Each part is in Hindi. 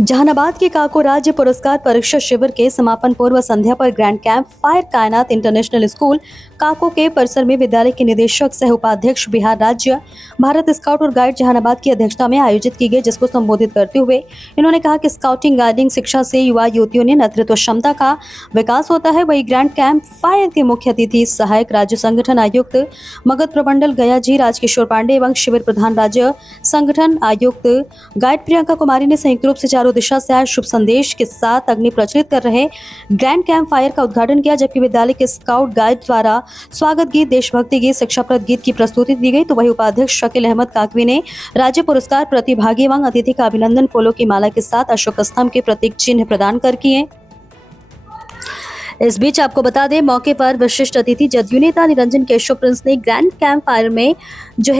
जहानाबाद के काको राज्य पुरस्कार परीक्षा शिविर के समापन पूर्व संध्या पर ग्रैंड कैंप फायर कायनात इंटरनेशनल स्कूल काको के परिसर में विद्यालय के निदेशक सह उपाध्यक्ष बिहार राज्य भारत स्काउट और गाइड जहानाबाद की अध्यक्षता में आयोजित की गई, जिसको संबोधित करते हुए इन्होंने कहा कि स्काउटिंग गाइडिंग शिक्षा से युवा युवतियों ने नेतृत्व क्षमता का विकास होता है। वही ग्रैंड कैंप फायर के मुख्य अतिथि सहायक राज्य संगठन आयुक्त मगध प्रमंडल गया जी राजकिशोर पांडे एवं शिविर प्रधान राज्य संगठन आयुक्त गाइड प्रियंका कुमारी ने संयुक्त रूप से चारों दिशा से आए शुभ संदेश के साथ अग्नि प्रज्वलित कर रहे ग्रैंड कैंप फायर का उद्घाटन किया, जबकि विद्यालय के स्काउट गाइड द्वारा स्वागत गीत, देशभक्ति गीत, शिक्षाप्रद गीत की प्रस्तुति दी गई। तो वही उपाध्यक्ष शकील अहमद काकवी ने राज्य पुरस्कार प्रतिभागी एवं अतिथि का अभिनंदन फूलों की माला के साथ अशोक स्तंभ के प्रतीक चिन्ह प्रदान कर किए। इस बीच आपको बता दें, मौके पर विशिष्ट अतिथि जदयू नेता निरंजन केशव प्रिंस ने ग्रैंड कैंप फायर में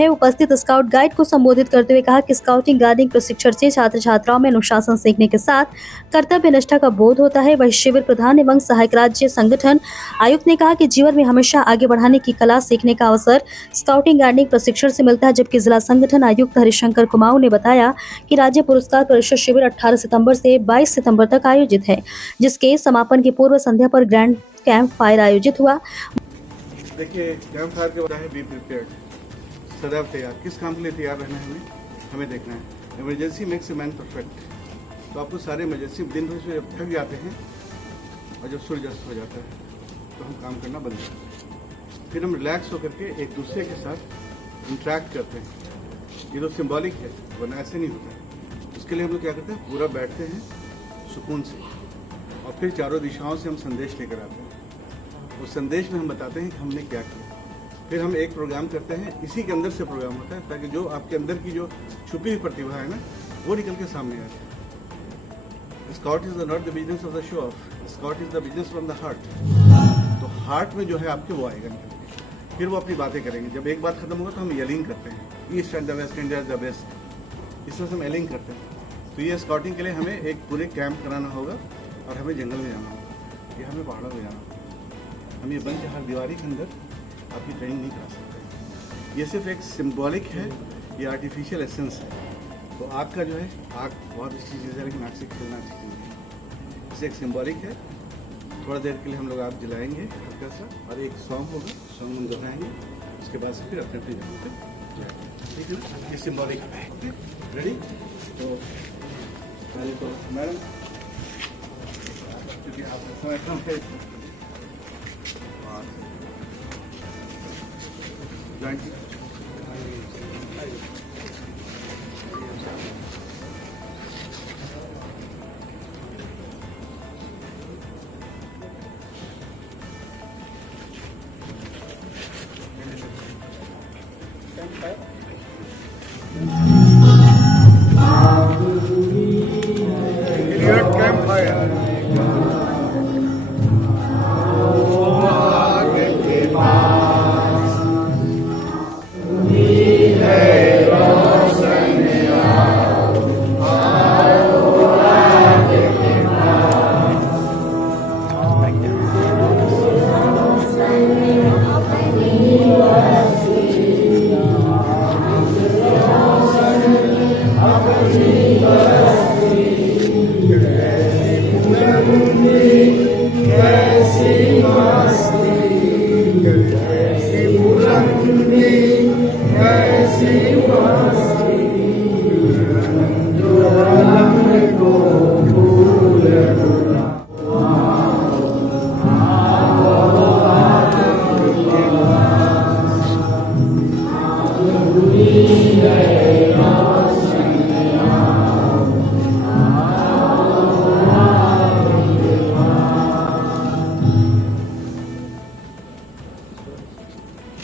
उपस्थित स्काउट गाइड को संबोधित करते हुए कहा कि स्काउटिंग गाइडिंग प्रशिक्षण से छात्र छात्राओं में अनुशासन सीखने के साथ कर्तव्य निष्ठा का बोध होता है। वही शिविर प्रधान एवं सहायक राज्य संगठन आयुक्त ने कहा कि जीवन में हमेशा आगे बढ़ाने की कला सीखने का अवसर स्काउटिंग गाइडिंग प्रशिक्षण से मिलता है। जबकि जिला संगठन आयुक्त हरिशंकर कुमाऊ ने बताया कि राज्य पुरस्कार परिषद शिविर 18 सितंबर से 22 सितंबर तक आयोजित है, जिसके समापन की पूर्व संध्या पर ग्रैंड कैंप फायर आयोजित हुआ। देखिए, कैंप फायर के बाद है बी प्रिपेयर्ड, सदैव तैयार। किस काम के लिए तैयार रहना है हमें देखना है। Emergency makes a man perfect. तो आपको सारे इमरजेंसी दिन भर से थक जाते हैं और जब सूर्यास्त हो जाता है तो हम काम करना बंद करते हैं। फिर हम रिलैक्स होकर के एक दूसरे के साथ इंटरेक्ट करते हैं। ये तो सिंबॉलिक है, वरना ऐसे नहीं होता है। उसके लिए हम लोग क्या करते हैं, पूरा बैठते हैं सुकून से और फिर चारों दिशाओं से हम संदेश लेकर आते हैं। उस संदेश में हम बताते हैं कि हमने क्या किया। फिर हम एक प्रोग्राम करते हैं, इसी के अंदर से प्रोग्राम होता है, ताकि जो आपके अंदर की जो छुपी हुई प्रतिभा है ना, वो निकल के सामने आ जाए। Scout is not the business of the show off, scout is the business from the heart. तो हार्ट में जो है आपके वो आएगा निकल के, फिर वो अपनी बातें करेंगे। जब एक बात खत्म होगा तो हम येलिंग करते हैं, east and the west, India is the best. इस तरह से हम येलिंग करते हैं। तो ये स्काउटिंग के लिए हमें एक पूरे कैंप कराना होगा और हमें जंगल में जाना होगा, ये हमें पहाड़ों में जाना होगा। हम ये बंद के हर दीवारी के अंदर आपकी ट्रेनिंग नहीं करा सकते। ये सिर्फ एक सिंबॉलिक है, ये आर्टिफिशियल एसेंस है। तो आग का जो है, आग बहुत अच्छी चीज़ है, लेकिन आग से खेलना अच्छी चीज़ है। इसे एक सिंबॉलिक है। थोड़ा देर के लिए हम लोग आग जलाएंगे हल्का सा, और एक सॉन्ग होगा, सॉन्ग हम दोहराएंगे। उसके बाद से फिर अपने अपनी जगह पर जाएंगे, ठीक है ना। ये सिंबॉलिक है। रेडी? तो पहले तो मैडम, क्योंकि आप समय कम है, camp fire.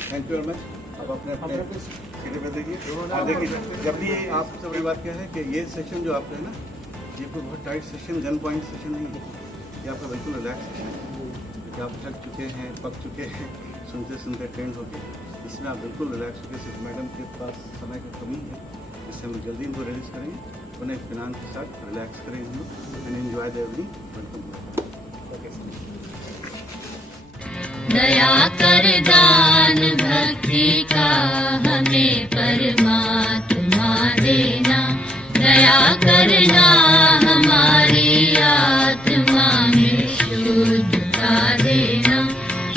Thank you very much. अब अपने अपने सीटे पे देखिए। और देखिए, जब भी आप सबसे बड़ी बात क्या है कि ये सेशन जो आपका है ना, ये कोई बहुत tight session, gun point session नहीं है। ये आपका बिल्कुल रिलैक्स सेशन है, क्योंकि आप थक चुके हैं, पक चुके हैं सुनते सुनते ट्रेंड होके। इसमें आप बिल्कुल रिलैक्स होकर, सिर्फ मैडम के पास समय की कमी है, इससे हम जल्दी इनको रिलीज करेंगे। उन्हें इत्मीनान के साथ रिलैक्स करेंगे हम लोग and enjoy the evening. Welcome. दया कर दान भक्ति का देना, हमारी आत्मा में शुद्धता देना,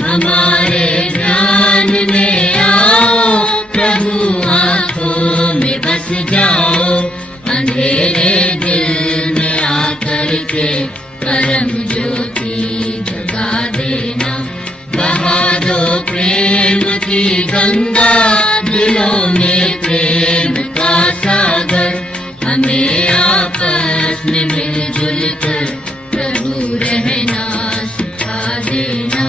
हमारे ध्यान में आओ, प्रभु आँखों में बस जाओ, अंधेरे दिल में आकर के परम ज्योति जगा देना, बहा दो प्रेम की गंगा, दिलों में प्रेम का सागर, हमें आपस में मिलजुल कर प्रभु रहना सिखा देना,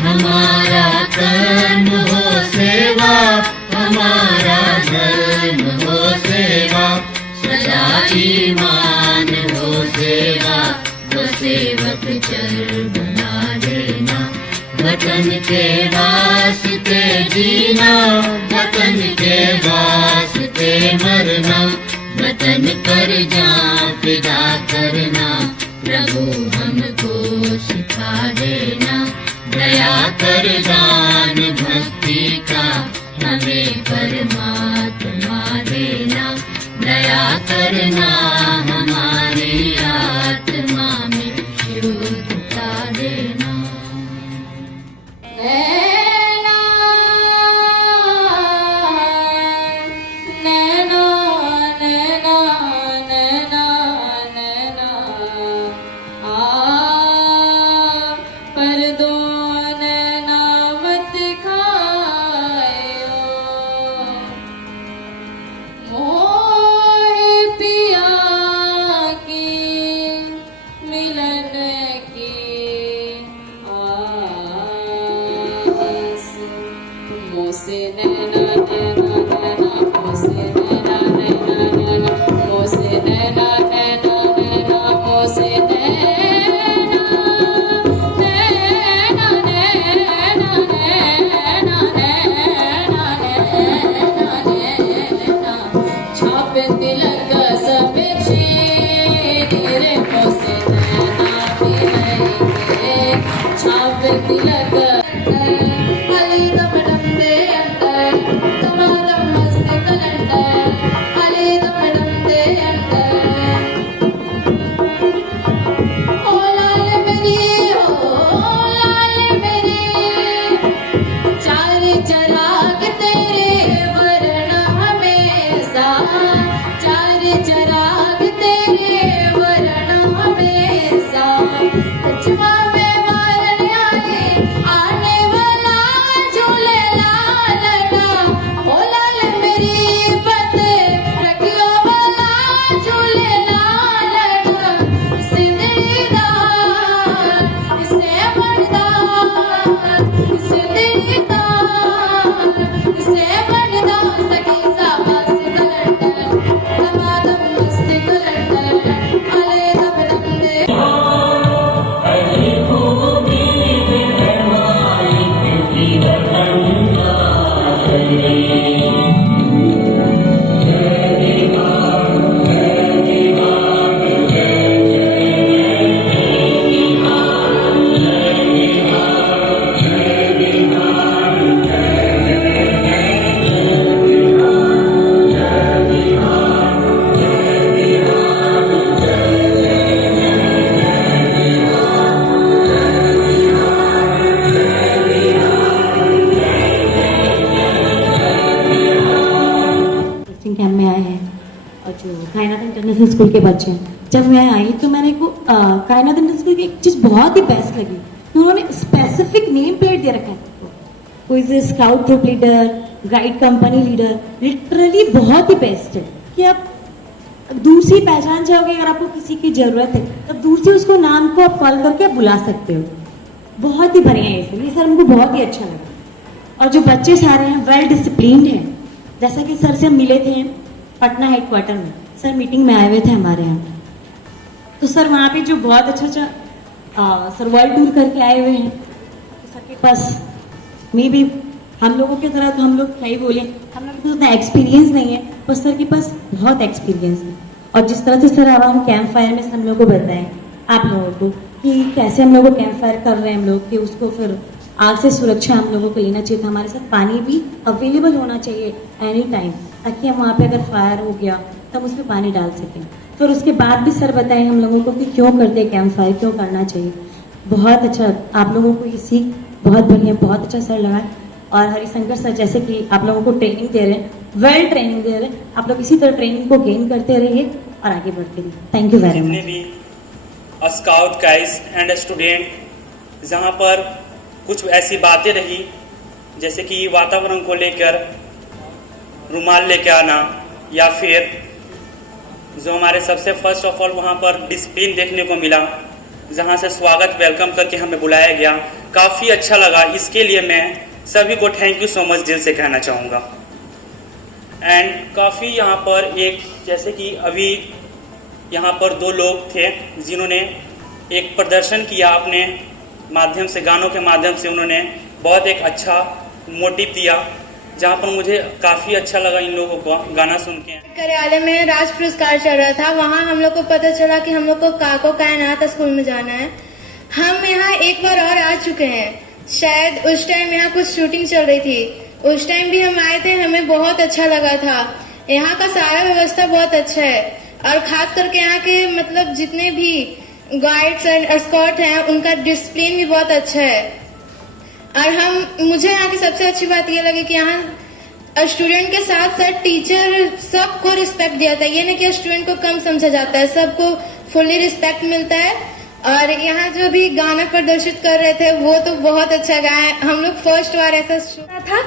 हमारा कर्म हो सेवा, हमारा धर्म हो सेवा, सदा ईमान हो सेवा, तो सेवक चर बना देना, वतन के वास्ते जीना, वतन के वास्ते मरना, वतन पर जान फिदा करना, प्रभु हमको सिखा देना, दया कर दान भक्ति का हमें परमात्मा देना, दया करना हमारी आत्मा में शुद्धता देना। नैना नैना नैना नैना नैना पर दो नैना मत खायो, मोहे पिया की मिलन की आस, मोसे नैना नैना नैना, मोसे नैना नैना नैना, मोसे नैना नैना नैना, मोसे नैना नैना नैना नैना नैना नैना, छाप तिलक सब रे, मोसे नैना पिलके, छाप तिलक अली दम दम दे अंदर, दमादम मस्त कलंदर, अली दम दम दे अंदर, ओ लाल मेरी, ओ लाल मेरी, चार चराग तेरे वरण हमेशा, चार चराग तेरे वरण हमेशा, कचवा में मारन आने वाला झूले लालना, ओ लाल मेरी पत रखियो वाला झूले लालना, सिंदीदार से बड़दार, सिंदीदार से बड़दार, सखी साबस कलंदर, दमादम मस्त कलंदर, अले दम दम दे। टेस्टिंग कैंप में आए हैं और जो कायनात इंटरनेशनल स्कूल के बच्चे हैं, जब मैं आई तो मैंने को कायनात इंटरनेशनल स्कूल की एक चीज़ बहुत ही बेस्ट लगी कि उन्होंने स्पेसिफिक नेम प्लेट दे रखा है सबको, कोई is scout group leader, guide company leader, literally बहुत ही बेस्ट है कि आप दूर से ही पहचान जाओगे, अगर आपको किसी की ज़रूरत है तब दूर से उसको नाम को आप कॉल करके आप बुला सकते हो, बहुत ही बढ़िया है ये सर, हमको बहुत ही अच्छा लगा। और जो बच्चे सारे हैं वेल डिसिप्लिन्ड हैं, जैसा कि सर से हम मिले थे पटना हेडक्वार्टर में, सर मीटिंग में आए हुए थे हमारे यहाँ, तो सर वहाँ पे जो बहुत अच्छा सर वर्ल्ड टूर करके आए हुए हैं, तो सर के पास मे भी हम लोगों की तरह तो हम लोग क्या ही बोले, हम लोग को उतना एक्सपीरियंस नहीं है, पर सर के पास बहुत एक्सपीरियंस है। और जिस तरह से सर अब हम कैंप फायर में हम लोग को बताएं आप लोगों को कि कैसे हम लोग को कैंप फायर कर रहे हैं हम लोग, कि उसको फिर आग से सुरक्षा हम लोगों को लेना चाहिए था। हमारे साथ पानी भी अवेलेबल होना चाहिए एनी टाइम, ताकि हम वहाँ पे अगर फायर हो गया तो हम उसमें पानी डाल सकें। फिर उसके बाद भी सर बताए हम लोगों को कि क्यों करते हैं कैंप फायर, क्यों करना चाहिए। बहुत अच्छा, आप लोगों को ये सीख बहुत बढ़िया, बहुत अच्छा सर लगा। और हरिशंकर सर जैसे कि आप लोगों को ट्रेनिंग दे रहे हैं, वेल ट्रेनिंग दे रहे हैं, आप लोग इसी तरह ट्रेनिंग को गेन करते रहिए और आगे बढ़ते रहिए। थैंक यू वेरी जितने मच। भी स्काउट गाइड्स एंड स्टूडेंट, जहाँ पर कुछ ऐसी बातें रही जैसे कि वातावरण को लेकर रुमाल लेके आना, या फिर जो हमारे सबसे फर्स्ट ऑफ ऑल वहाँ पर डिसिप्लिन देखने को मिला, जहाँ से स्वागत वेलकम करके हमें बुलाया गया, काफ़ी अच्छा लगा। इसके लिए मैं सभी को थैंक यू सो मच दिल से कहना चाहूँगा। एंड काफ़ी यहाँ पर एक, जैसे कि अभी यहाँ पर 2 लोग थे जिन्होंने एक प्रदर्शन किया अपने माध्यम से, गानों के माध्यम से उन्होंने बहुत एक अच्छा मोटिव दिया, जहाँ पर मुझे काफ़ी अच्छा लगा इन लोगों को गाना सुन के। कार्यालय में राज पुरस्कार चल रहा था, वहाँ हम लोग को पता चला कि हम लोग को काको कायनात स्कूल में जाना है। हम यहाँ एक बार और आ चुके हैं, शायद उस टाइम यहाँ कुछ शूटिंग चल रही थी, उस टाइम भी हम आए थे, हमें बहुत अच्छा लगा था। यहाँ का सारा व्यवस्था बहुत अच्छा है, और खास करके यहाँ के मतलब जितने भी गाइड्स एंड एस्कॉर्ट हैं उनका डिसिप्लिन भी बहुत अच्छा है। और मुझे यहाँ की सबसे अच्छी बात ये लगी कि यहाँ स्टूडेंट के साथ साथ टीचर सबको रिस्पेक्ट दिया था। ये नहीं कि स्टूडेंट को कम समझा जाता है, सबको फुल्ली रिस्पेक्ट मिलता है। और यहाँ जो भी गाना प्रदर्शित कर रहे थे वो तो बहुत अच्छा गाए। हम लोग फर्स्ट बार ऐसा सुना था।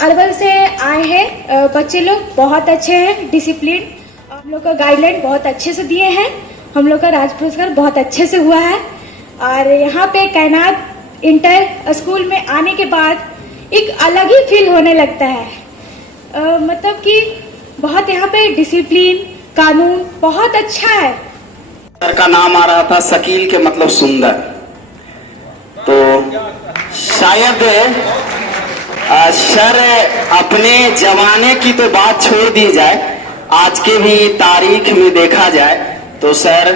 अरवल से आए हैं बच्चे लोग, बहुत अच्छे हैं, डिसिप्लिन, हम लोग का गाइडलाइन बहुत अच्छे से दिए हैं। हम लोग का राज पुरस्कार बहुत अच्छे से हुआ है। और यहाँ पे कायनात इंटर स्कूल में आने के बाद एक अलग ही फील होने लगता है। मतलब कि बहुत यहाँ पे डिसिप्लिन, कानून बहुत अच्छा है। सर का नाम आ रहा था शकील के मतलब सुंदर, तो शायद सर अपने जमाने की तो बात छोड़ दी जाए, आज के भी तारीख में देखा जाए तो सर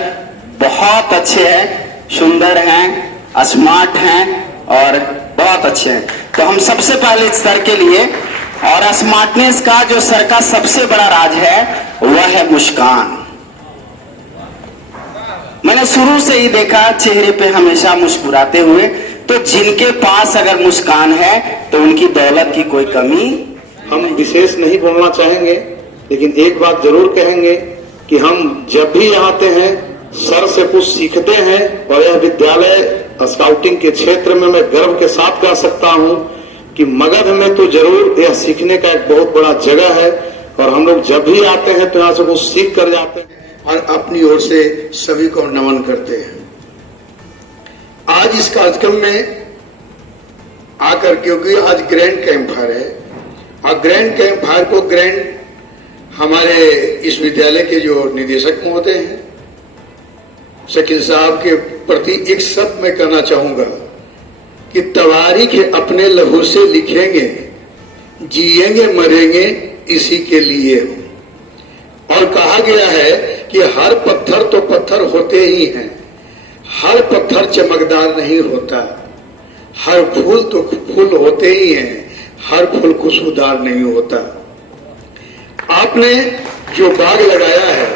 बहुत अच्छे हैं, सुंदर हैं, स्मार्ट हैं और बहुत अच्छे हैं। तो हम सबसे पहले सर के लिए, और स्मार्टनेस का जो सर का सबसे बड़ा राज है वह है मुस्कान। मैंने शुरू से ही देखा चेहरे पे हमेशा मुस्कुराते हुए, तो जिनके पास अगर मुस्कान है तो उनकी दौलत की कोई कमी। हम विशेष नहीं बोलना चाहेंगे, लेकिन एक बात जरूर कहेंगे कि हम जब भी आते हैं सर से कुछ सीखते हैं। और यह विद्यालय स्काउटिंग के क्षेत्र में मैं गर्व के साथ कह सकता हूं कि मगध में तो जरूर यह सीखने का एक बहुत बड़ा जगह है। और हम लोग जब भी आते हैं तो यहाँ से कुछ सीख कर जाते हैं और अपनी ओर से सभी को नमन करते हैं। आज इस कार्यक्रम में आकर, क्योंकि आज ग्रैंड कैंप फायर है, और ग्रैंड कैंप फायर को ग्रैंड हमारे इस विद्यालय के जो निदेशक महोदय हैं शकील साहब के प्रति एक शब्द मैं कहना चाहूंगा कि तवारीख अपने लहू से लिखेंगे, जिएंगे मरेंगे इसी के लिए। और कहा गया है कि हर पत्थर तो पत्थर होते ही हैं, हर पत्थर चमकदार नहीं होता, हर फूल तो फूल होते ही हैं, हर फूल खुशबूदार नहीं होता। आपने जो बाग लगाया है,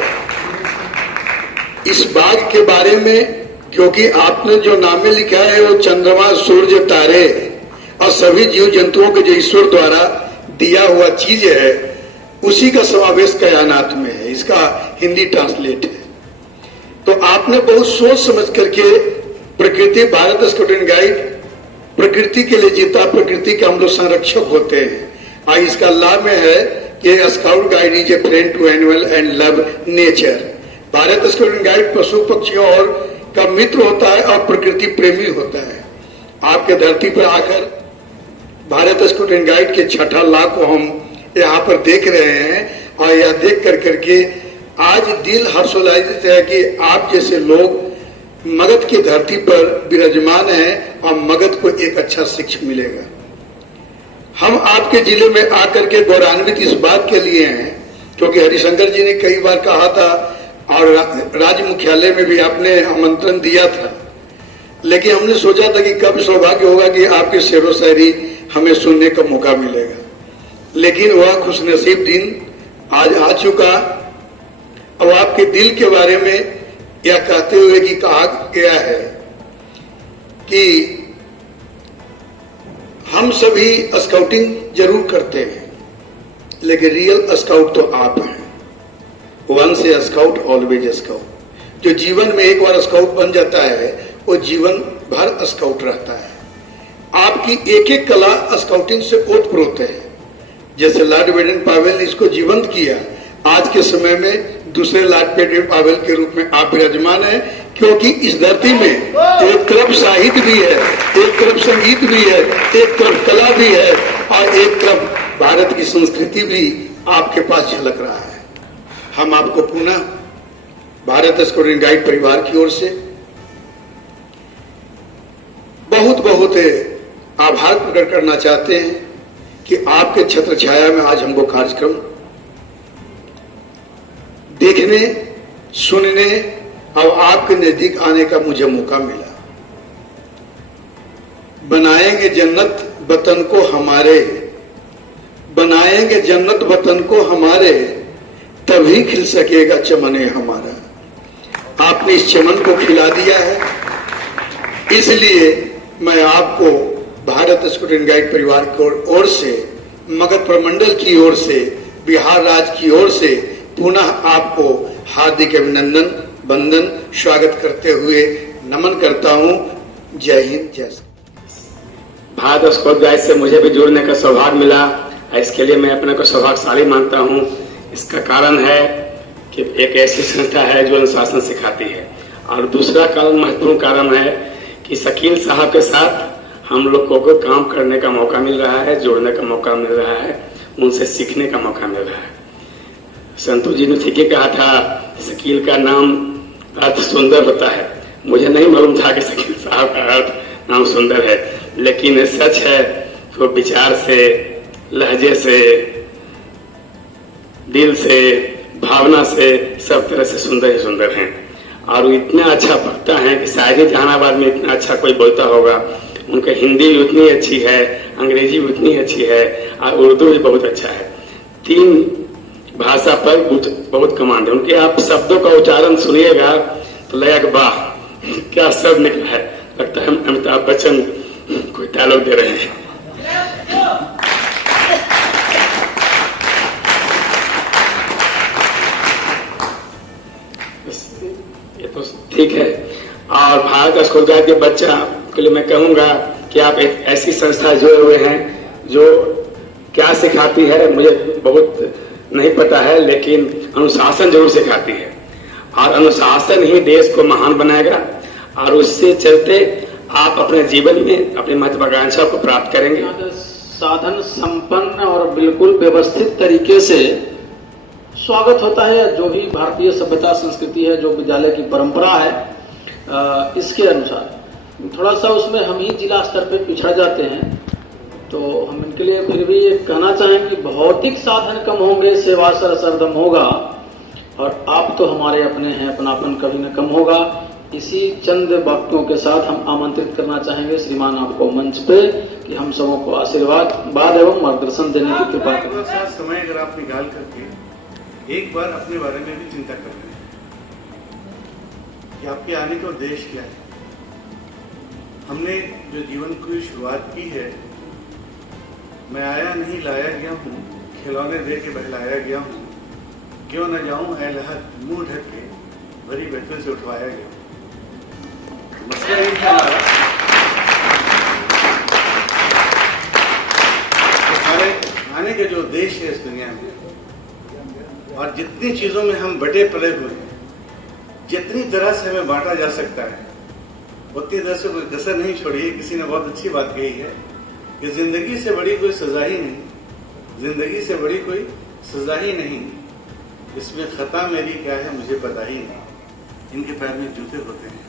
इस बाग के बारे में, क्योंकि आपने जो नामे लिखा है वो चंद्रमा, सूर्य, तारे और सभी जीव जंतुओं के जो ईश्वर द्वारा दिया हुआ चीज है उसी का समावेश कायनात में है। इसका हिंदी ट्रांसलेट है। तो आपने बहुत सोच समझ करके प्रकृति, भारत स्काउट गाइड प्रकृति के लिए जीता, प्रकृति के हम लोग संरक्षक होते हैं। और इसका लाभ में है कि scout guide is a friend to animal and love nature. Bharat scout guide पशु पक्षियों और का मित्र होता है और प्रकृति प्रेमी होता है। आपके धरती पर आकर भारत स्काउट गाइड के 6ठा लाख को हम यहाँ पर देख रहे हैं। और यह देख कर करके आज दिल हर्षोल्लासित है कि आप जैसे लोग मगध की धरती पर विराजमान हैं और मगध को एक अच्छा शिक्षा मिलेगा। हम आपके जिले में आकर के गौरवान्वित इस बात के लिए हैं क्योंकि हरिशंकर जी ने कई बार कहा था और राज्य मुख्यालय में भी आपने आमंत्रण दिया था लेकिन हमने सोचा था कि कब सौभाग्य होगा कि आपकी शेरो शायरी हमें सुनने का मौका मिलेगा, लेकिन वह खुशनसीब दिन आज आ चुका। अब आपके दिल के बारे में यह कहते हुए कि कहा गया है कि हम सभी स्काउटिंग जरूर करते हैं, लेकिन रियल स्काउट तो आप हैं। Once a scout always scout. जो जीवन में एक बार स्काउट बन जाता है वो जीवन भर स्काउट रहता है। आपकी एक एक कला स्काउटिंग से ओतप्रोत है। जैसे लॉर्ड बेडन पावेल ने इसको जीवंत किया, आज के समय में दूसरे लॉर्ड बेडन पावेल के रूप में आप विराजमान हैं, क्योंकि इस धरती में एक तरफ साहित्य भी है, एक तरफ संगीत भी है, एक तरफ कला भी है और एक तरफ भारत की संस्कृति भी आपके पास झलक रहा है। हम आपको पुनः भारत स्काउट एंड गाइड परिवार की ओर से बहुत बहुत आभार प्रकट करना चाहते हैं कि आपके छत्र छाया में आज हमको कार्यक्रम देखने, सुनने और आपके नजदीक आने का मुझे मौका मिला। बनाएंगे जन्नत वतन को हमारे, बनाएंगे जन्नत वतन को हमारे, तभी खिल सकेगा चमने हमारा। आपने इस चमन को खिला दिया है, इसलिए मैं आपको भारत स्काउट एंड गाइड परिवार की ओर से, मगध प्रमंडल की ओर से, बिहार राज्य की ओर से पुनः आपको हार्दिक अभिनंदन, वंदन, स्वागत करते हुए नमन करता हूं। जय हिंद, जय श्री। भारत स्काउट गाइड से मुझे भी जुड़ने का सौभाग्य मिला, इसके लिए मैं अपने को सौभाग्यशाली मानता हूं। इसका कारण है कि एक ऐसी संस्था है जो अनुशासन सिखाती है, और दूसरा कारण, महत्वपूर्ण कारण है कि शकील साहब के साथ हम लोगों को काम करने का मौका मिल रहा है, जोड़ने का मौका मिल रहा है, उनसे सीखने का मौका मिल रहा है। संतू जी ने ठीक ही कहा था, शकील का नाम अर्थ सुंदर होता है। मुझे नहीं मालूम था कि शकील साहब का अर्थ नाम सुंदर है, लेकिन सच है वो विचार से, लहजे से, दिल से, भावना से, सब तरह से सुंदर ही सुंदर हैं। और इतना अच्छा पढ़ता है कि शायद ही जहानाबाद में इतना अच्छा कोई बोलता होगा। उनका हिंदी भी उतनी अच्छी है, अंग्रेजी भी उतनी अच्छी है और उर्दू भी बहुत अच्छा है। 3 भाषा पर बहुत कमांड है उनके। आप शब्दों का उच्चारण सुनिएगा तो लगेगा वाह क्या शब्द निकला है, लगता है अमिताभ बच्चन कोई डायलॉग दे रहे हैं। ये तो ठीक है। और भारत स्काउट गाइड के बच्चा के लिए मैं कहूंगा कि आप एक ऐसी संस्था जुड़े हुए हैं जो क्या सिखाती है मुझे बहुत नहीं पता है, लेकिन अनुशासन जरूर सिखाती है, और अनुशासन ही देश को महान बनाएगा, और उससे चलते आप अपने जीवन में अपनी महत्वाकांक्षा को प्राप्त करेंगे। साधन संपन्न और बिल्कुल व्यवस्थित तरीके से स्वागत होता है। जो भी भारतीय सभ्यता संस्कृति है, जो विद्यालय की परंपरा है, इसके अनुसार थोड़ा सा उसमें हम ही जिला स्तर पे पिछड़ जाते हैं। तो हम इनके लिए फिर भी ये कहना चाहेंगे कि भौतिक साधन कम होंगे, सेवा सरसरदम होगा, और आप तो हमारे अपने हैं, अपनापन कभी न कम होगा। इसी चंद वाक्यों के साथ हम आमंत्रित करना चाहेंगे श्रीमान आपको मंच पे कि हम सबों को आशीर्वाद एवं मार्गदर्शन देने की कृपा करें। थोड़ा सा समय अगर आप निकाल करके एक बार अपने बारे में भी चिंता कर लें कि आपके आने का उद्देश्य क्या है। हमने जो जीवन की शुरुआत की है, मैं आया नहीं लाया गया हूँ, खिलौने दे के बहलाया गया हूँ, क्यों न जाऊं ऐ लहर मुंह ढक के भरी बैठे से उठवाया गया। मसला ये है हमारा, हमारे आने का जो उद्देश्य है इस दुनिया में, और जितनी चीजों में हम बटे पले हुए हैं, जितनी तरह से हमें बांटा जा सकता है उतनी तरह से कोई कसर नहीं छोड़ी है। किसी ने बहुत अच्छी बात कही है कि जिंदगी से बड़ी कोई सजा ही नहीं, जिंदगी से बड़ी कोई सजा ही नहीं, इसमें खता मेरी क्या है मुझे पता ही नहीं। इनके पैर में जूते होते हैं,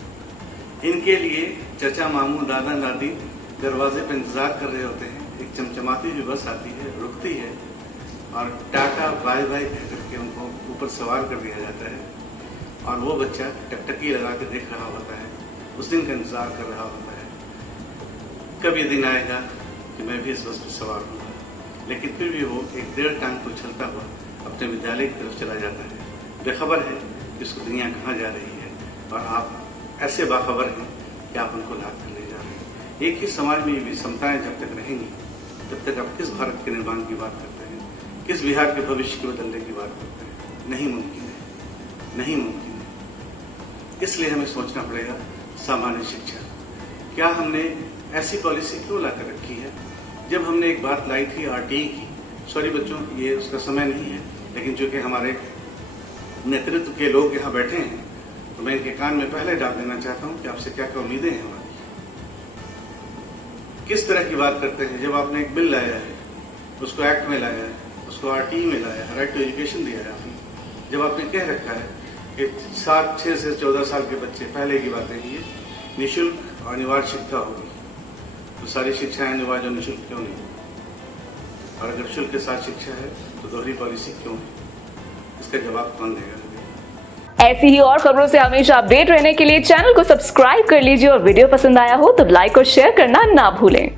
इनके लिए चचा मामू दादा दादी दरवाजे पर इंतजार कर रहे होते हैं। एक चमचमाती जो बस आती है, रुकती है, और टाटा बाय बाय कह करके उनको ऊपर सवार कर दिया जाता है, और वो बच्चा टकटकी लगा के देख रहा होता है उस दिन का इंतजार कर रहा होता है। कब ये दिन आएगा कि मैं भी इस बस पर सवार होऊंगा, लेकिन फिर भी वो एक डेढ़ टांग को चलता हुआ अपने विद्यालय की तरफ चला जाता है, बेखबर है कि उसको दुनिया कहाँ जा रही है, और आप ऐसे बाखबर हैं कि आप उनको लाद कर ले जा रहे हैं। एक ही समाज में ये विषमताएं जब तक रहेंगी, तब तक आप किस भारत के निर्माण की बात करते हैं, किस बिहार के भविष्य के बदलने की बात करते हैं? नहीं मुमकिन है, नहीं मुमकिन है। इसलिए हमें सोचना पड़ेगा सामान्य शिक्षा। क्या हमने ऐसी पॉलिसी क्यों ला कर रखी है? जब हमने एक बात लाई थी RTE की, सॉरी बच्चों, ये उसका समय नहीं है, लेकिन चूंकि हमारे नेतृत्व के लोग यहाँ बैठे हैं, तो मैं इनके कान में पहले डाल देना चाहता हूँ कि आपसे क्या क्या उम्मीदें हैं हमारी। किस तरह की बात करते हैं? जब आपने एक बिल लाया है, उसको एक्ट में लाया है, उसको RTE में लाया है, राइट टू एजुकेशन दिया है आपने, जब आपने कह रखा है कि 6 से 14 साल के बच्चे, पहले की बात है ये, निःशुल्क और अनिवार्य शिक्षा होगी, तो सारी शिक्षाएं अनिवार्य और निःशुल्क क्यों नहीं? और अगर शुल्क के साथ शिक्षा है तो दोहरी पॉलिसी क्यों है? इसका जवाब कौन देगा? ऐसी ही और खबरों से हमेशा अपडेट रहने के लिए चैनल को सब्सक्राइब कर लीजिए और वीडियो पसंद आया हो तो लाइक और शेयर करना ना भूलें।